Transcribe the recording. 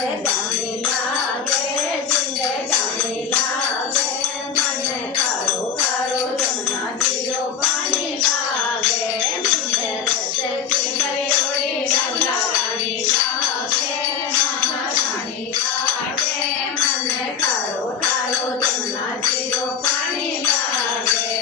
जिंदगानी लागे जिंदगानी लागे मन खारो खारो जमुना जीरो पानी लागे मुझे रस्ते की गयोड़ी रंगा रानी लागे महारानी लागे मन खारो खारो जमुना जीरो पानी लागे।